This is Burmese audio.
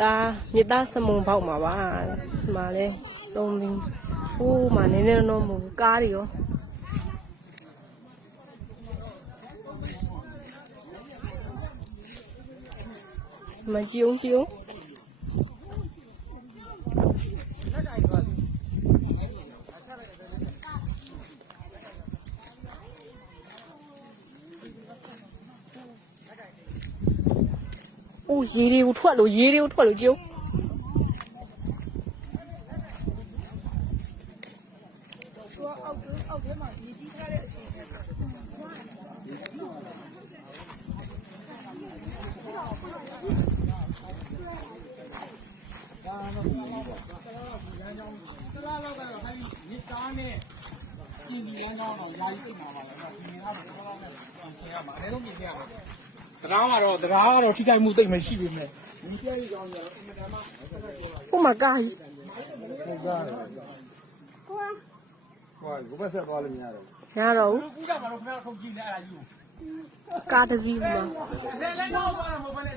မြေသားစမုံပေါက်မှာပါဒီမှာလဲသုံးပြီးဟိုးမှာနည်းနည်းတော့မဟုတ်ကားတွေရောမကြည့်အောင်အိုးရေတွေကိုထွက်လို့ကြည့်အောက်ထဲမှာရေကြီးထားတဲ့အချိန်နဲ့တရားထိခိုက်မှုတိတ်မရှိပြီမဲ့ဒီပြည့်ကြောင်းရောအင်မတန်မှ ဟိုမှာကားကြီး ဟုတ်ကဲ့ဟိုကဘယ်ဆက်သွားလို့မရတော့ဘူး ရတော့ဘူး ကူးတာမှာတော့ခင်ဗျားခုန်ကြည့်နေအဲ့ဒါကြီးကို ကားတစ်စီးမှာ လဲတော့သွားတာမဟုတ်ဘဲနဲ့